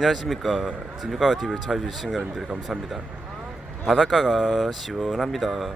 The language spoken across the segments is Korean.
안녕하십니까. 진유가와TV를 찾아주신 여러분들 감사합니다. 바닷가가 시원합니다.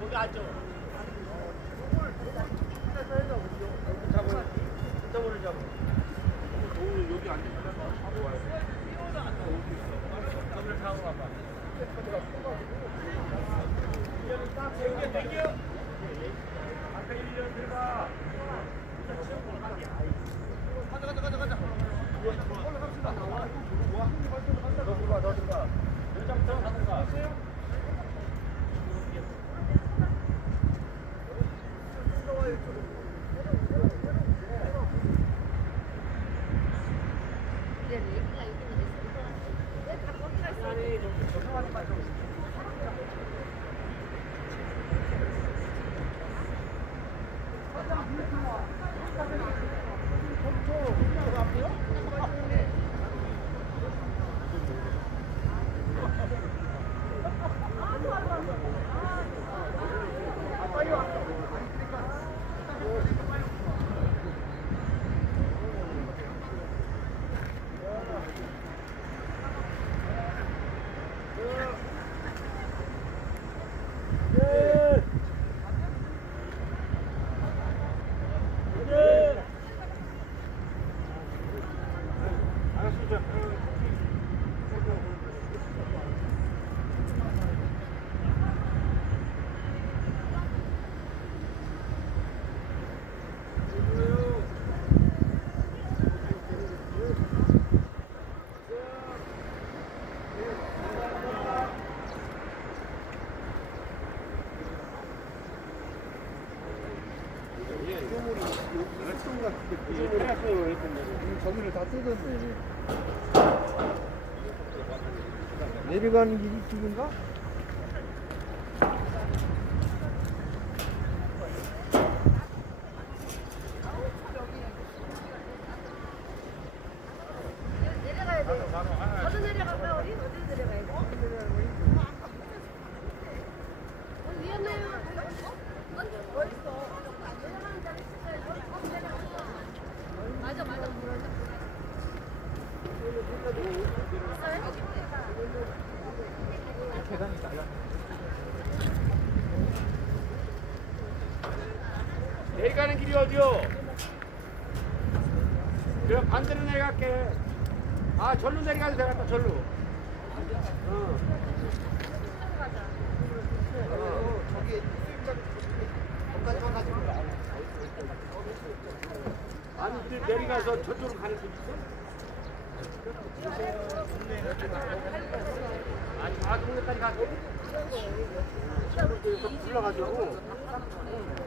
거기 앉아. 잡을 잡아. 오늘 여기 앉으면 바로 와요. 잡을 타고 가봐. 딱 세우게 땡겨. 앞에 1년 들어가. 가자. 올라갑시다. 더 들어가. 열장부터 다 들어가. 저기를 다 뜯었네. 내려가는 길이 이쪽인가? 내려가야 돼. 어디 내려갈까 우리? 어디 내려가야 돼? 위험해요. 맞아 맞아. 내려가는 길이 어디요? 그럼 반대로 내려갈게. 아, 절로 내려가도 되겠다, 절로. 아니, 근데 내려가서 저쪽으로 가는 길 있어? 아, 저 동네까지 가고. 불러가지고.